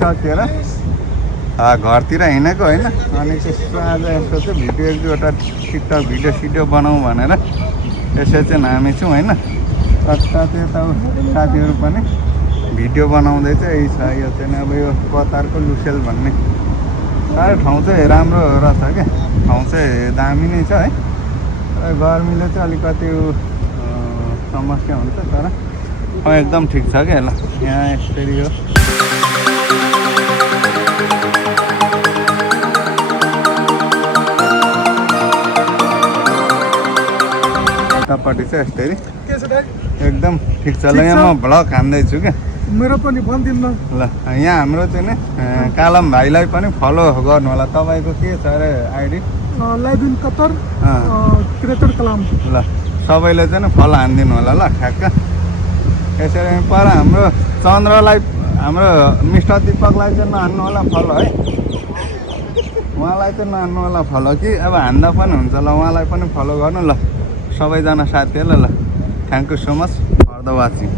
सकेर घरतिर हिँडेको होइन। अनि त्यसको आज यस्तो चाहिँ भिडियो एक दुईवटा टिकटक भिडियो बनाऊँ भनेर यसो चाहिँ हामी छौँ होइन। कता त्यता साथीहरू पनि भिडियो बनाउँदै चाहिँ यही छ। यो चाहिँ अब यो कतारको लुसेल भन्ने साह्रै ठाउँ चाहिँ राम्रो रहेछ क्या। ठाउँ चाहिँ दामी नै छ है। तर गर्मीले चाहिँ अलिकति समस्या हुन्छ तर एकदम ठिक छ क्या। ल यहाँ यसरी हो यतापट्टि चाहिँ यसरी एकदम ठिक छ। ल यहाँ म भ्लग हान्दैछु क्या। मेरो पनि भनिदिनु न। ल यहाँ हाम्रो चाहिँ नि कालम भाइलाई पनि फलो गर्नु होला। तपाईँको के छ अरे आइडी? लाइबिन कतर क्रिएटर कलाम। ल सबैले चाहिँ फलो हानिदिनु होला ल ठ्याक्क। यसरी पर हाम्रो चन्द्रलाई हाम्रो मिस्टर दिपकलाई चाहिँ नहान्नु होला फलो है। उहाँलाई चाहिँ नहान्नु होला फलो कि अब हान्दा पनि हुन्छ। ल उहाँलाई पनि फलो गर्नु ल सबैजना साथीहरूलाई। ल thank you so much for the watching.